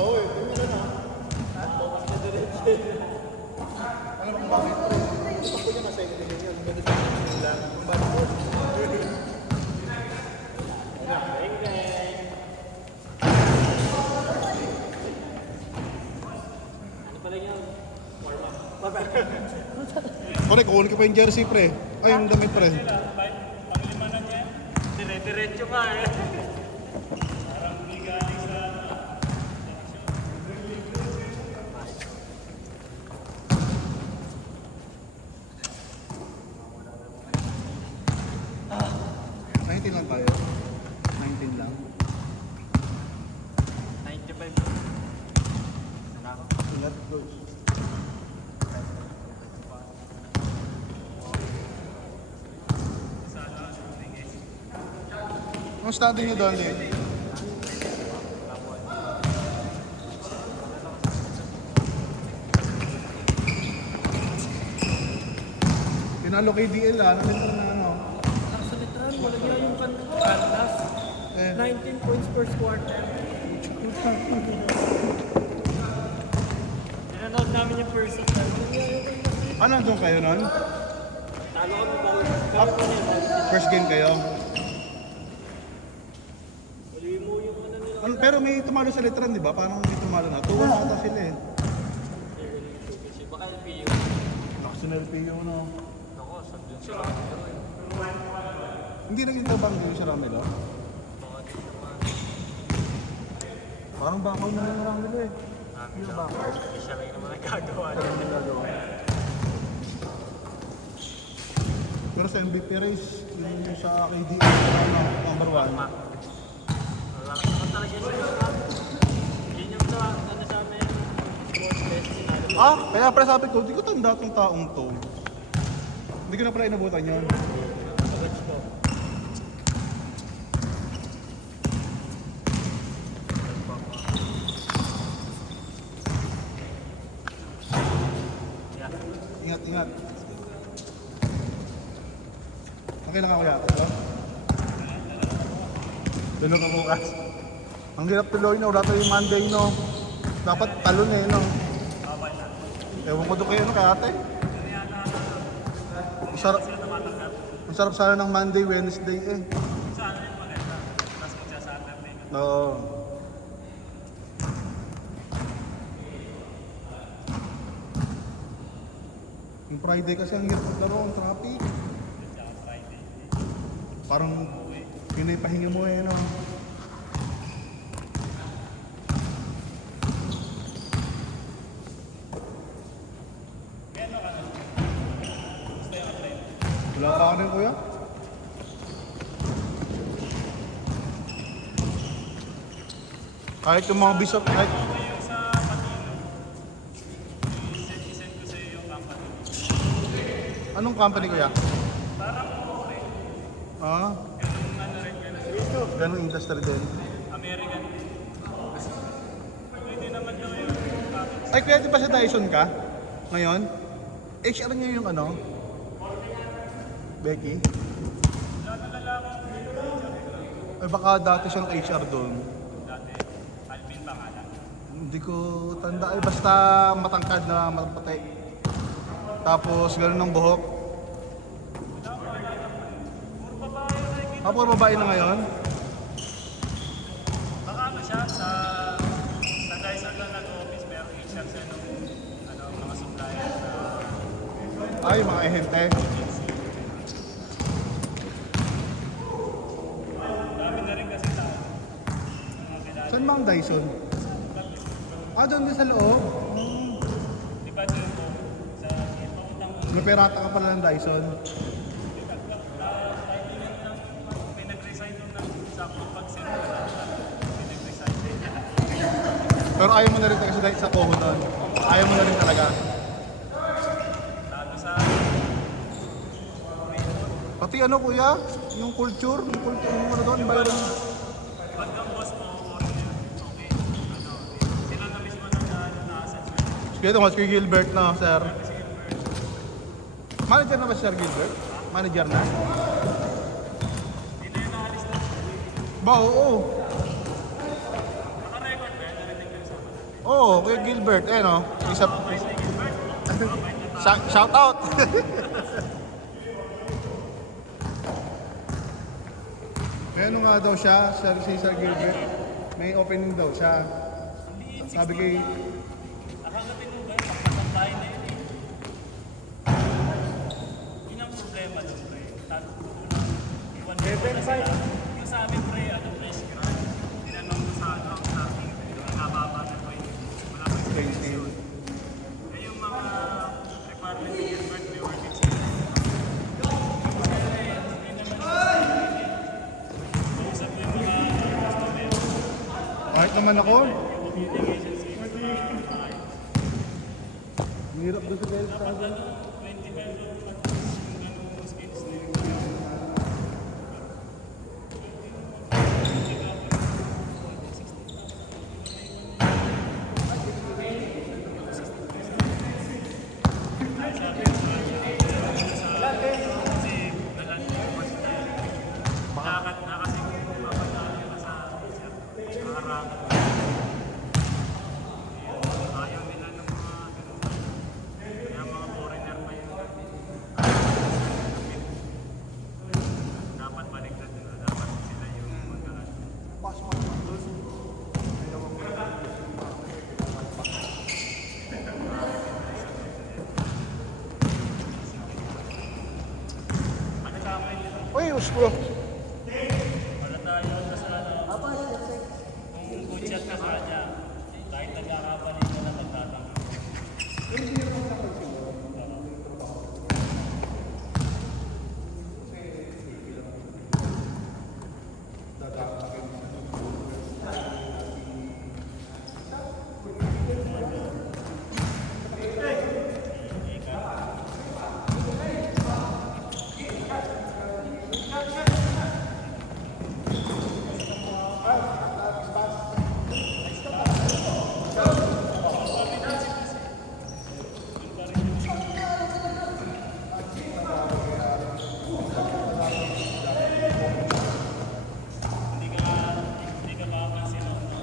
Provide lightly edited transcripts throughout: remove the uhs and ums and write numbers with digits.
Bawo eh, tingnan na. Bawas na diretso. Alam mo bakit? Gusto niya nasa division yun. Ganun sa division lang. Ang bad po. Ano pala yun? Warm up. Pare, kukunin ko pa yung jersey, pre. Ay, yung damit, pre. Panglima na niya. Dire-diretso ka eh. Parang hindi galing sa... Ah, 19 lang tayo. 19 lang. 95. Ingat, coach. Ang standing nyo doon, eh? Pinalo kay DL, ah. Nakita na ano. Nasa literal, wala niya yung kanlas. 19 points per quarter. Pinanood namin yung first set. Ano, nandun kayo nun? Talo kami bawal. First game kayo? Uli mo yung ano nila. Ano, pero may tumalo sa letran, di ba? Parang may tumalo na. 2-1 ata sila eh. Kasi baka LPU. National PO, no? Ako, sandun sila. Hindi naging tabang din siya Ramelo. Parang bakaw na yung Ramelo eh. Yung bakaw. Hindi siya rin naman nagkagawa. Pero sa MVP race, yung sa KD, number 1. Wala naman talaga siya. Yun yung ano sa amin. Most best sinalo. Ah, kaya pala sabi ko, di ko tanda itong taong to. Hindi ko na pala inabutan yun. Pagats ko. Yeah. Ingat, ingat. Okay lang ako yata, diba? Dalo ka bukas. Ang hirap tuloy na, wala tayong Monday, no? Dapat talon eh, no? Ewan ko doon kayo, no, kay ate? Ang sarap sana ng Monday, Wednesday, eh. Sana yung maganda. Tapos magsa-Saturday. Oo. Yung Friday kasi ang hirap maglaro, ang traffic. Tsaka Friday. Parang pinaypahinga mo eh, no? Wala ka rin, kuya? Kahit yung mga bisok, kahit... Yung sa Patino, isend ko sa'yo yung company. Anong company, kuya? Parang okay. Ah, Ganun ano rin, ganun. ganong industry din. American din. Pwede naman daw yung package. Ay, kuya, di ba sa Dyson ka? Ngayon? HR niya yung ano? Becky? Ay, baka dati siyang HR doon. Dati, Alvin pangalan. Hindi ko tanda. Ay, basta matangkad na matapatay. Tapos, gano'n ng buhok. Ah, puro babae na ngayon? Baka ano siya, sa Dyson lang nag-office, pero HR siya nung ano, mga supplier na Ay, mga ehente. dami na rin kasi tao. Mga kilala. Saan ba ang Dyson? Ah, doon din sa loob. Di ba doon po, sa pautang mo, Luperata ka pala ng Dyson. pinag-resign nung sakto pag-send ko na pinag-resign din. Pero ayaw mo na rin kasi dahil sa Koho doon. Ayaw mo na rin talaga. Lalo sa Pati ano kuya, yung culture, yung ano doon, iba rin. pag ang boss mo, okay. Ano, sila na mismo nag-assess. Sige, ito, Sir Gilbert na, sir. Manager na ba si Sir Gilbert? Manager na? Hindi na yung naalis na. Ba, oo. Naka-record ba? Narinig ko sa akin. Oo, Kuya Gilbert. Eh, no? Isa... Shout out! May ano nga daw siya, si Sir Gilbert. May opening daw siya. Sabi kay... Nakakapin mo ba yung pagkatambahin na yun eh? Yun ang problema doon pre. Iwan mo na sila. Yung sa amin pre, ano fresh grad. Tinanong ko sa ano ang starting. Yung nababa na pre. Wala pa experience. Eh yung mga requirement ni Gilbert, may work experience. Kahit naman ako. Hirap doon sa Delta. Dapat ano, 25 yung ganung skills na yun. Uy, bro. Wala tayo sa ano. Kung good shot ka sa kanya, kahit nagkakabali ka na magtatanggap.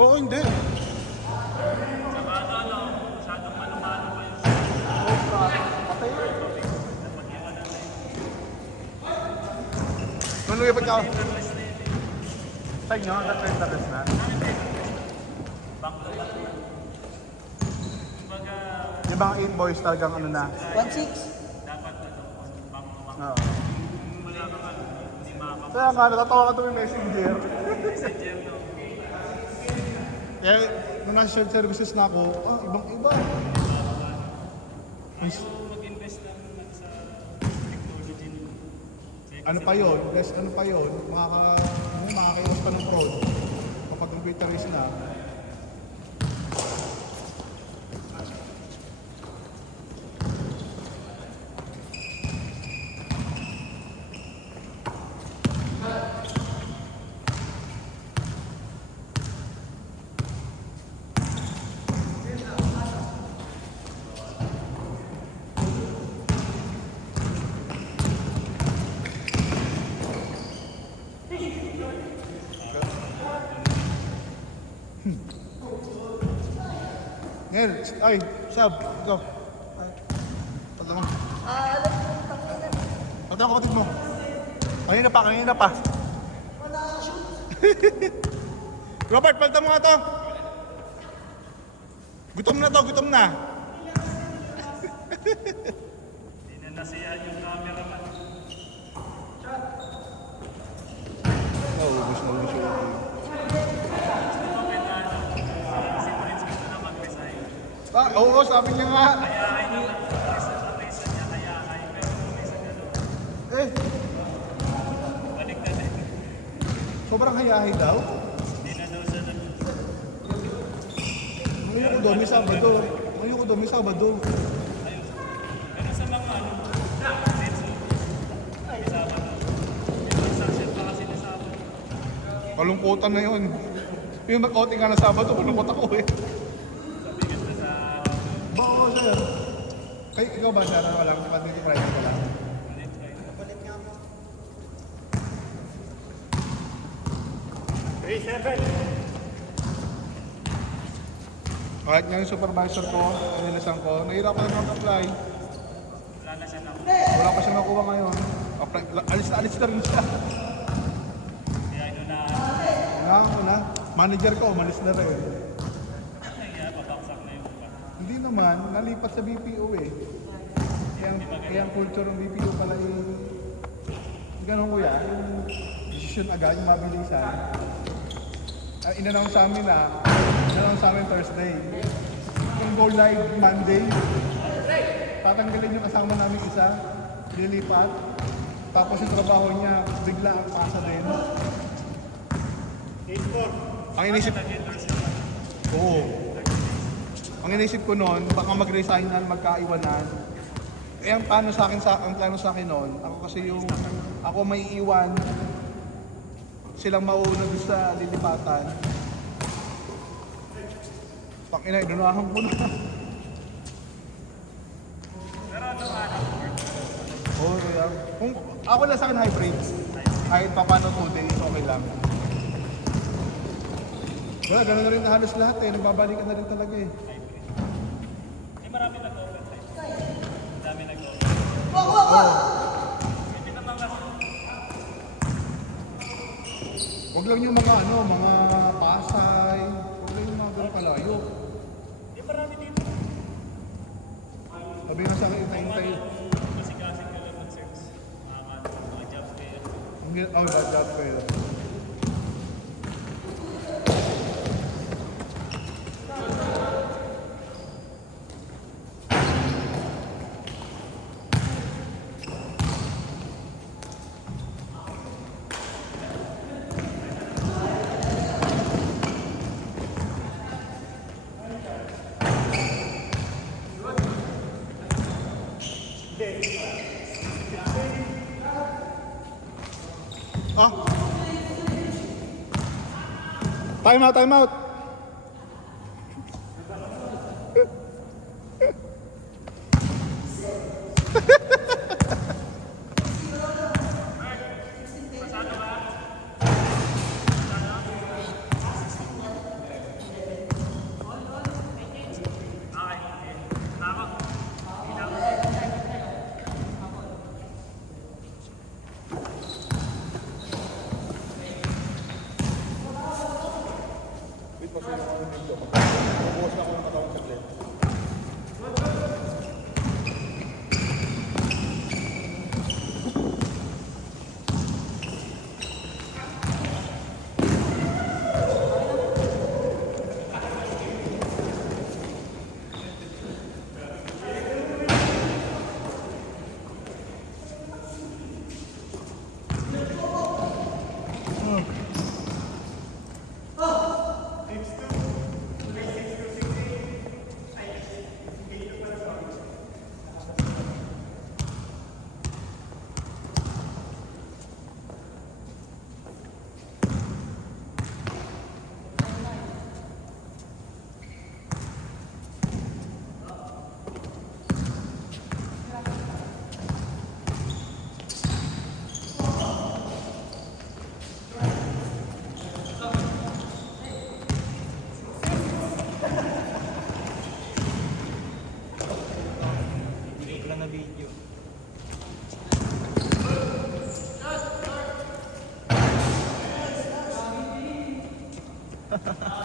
Oo, hindi. Saka ano, masyadong manumano pa yung Nung lumipat ka. Sa inyo, nag-rentalist na. back to back. Kumbaga, Yung mga invoice talagang ano na. 1.6. dapat ano, back to back. Oo. Kung wala ka man, hindi makakapag. Kaya nga, natatawa ka tuwing messenger. Messenger no. Kaya, nung nasa shared services na ako, ibang-iba. Ayaw mag-invest naman sa technology nila. Ano pa yun? Best ano pa yun? Makakaiwas pa ng fraud. Kapag computerized na. Ngel, ay, Sab, ikaw. Ay, pagka mo. Alam mo, tangina. Pagka mo kapatid mo. Kanina pa. Wala shoot. Robert, palta mo nga to. Gutom na to, gutom na. Hindi na nasiyahan yung cameraman. Ubus mo siya. Ito may ano, si Prince gusto na mag-resign. Oo, sabi niya nga. Kaya ay reason niya, kaya ay pero reason niya doon. Eh, Balik na din. sobrang hayahay daw. Hindi na daw siya nag... Ngayon ko doon, may Sabado. Ayun. Pero sa mga ano, Renzo, may Sabado. Yung sunset pa kasi na Sabado. Kalungkutan na yun. Yung nag-outing nga na Sabado, kalungkot ako eh. Sabigat na sa... Oo, sir. Kayo, ikaw ba, sir? Walang Monday to Friday ka lang? Kahit nga yung supervisor ko, nilisan ko, nahirapan na mag-apply. Wala na siya na. Wala pa siya nakuha ngayon. Apply, alis na rin siya. Kaya ito na, Wala. Manager ko, umalis na rin. kaya papaksak na yung iba. Hindi naman, nalipat sa BPO eh. Kaya ang culture ng BPO pala yung ganun kuya, yung decision agad, yung mabilisan. In-announce sa amin Thursday. Kung go live Monday, tatanggalin yung kasama namin isa, lilipat. Tapos yung trabaho niya, bigla ang pasa din. Ang inisip, oo. Ang inisip ko noon, baka mag-resign na, magkaiwanan. Eh ang plano sa akin noon, ako may iwan, silang mauuna doon sa lilipatan. Pakina, inunahan ko na. Pero ano nga lang, Oo, kaya. Kung ako lang sa akin hybrid, kahit pa paano 2 days, okay lang. Wala, gano'n na rin na halos lahat eh. Nagbabalikan na rin talaga eh. marami nag-overtime. Dami nag-overtime. Hindi naman kasi. Huwag lang yung mga mga Pasay. Huwag lang yung mga ganun kalayo. Di marami dito. Sabi nga sa akin, hintay. Kasi kasi ko lang mag-search. Mga jobs kayo. Oh, job fair. Ah. Time out, time out. Wait, pasok ako dito. Bukas ako ng katawang saglit. Ha ha ha.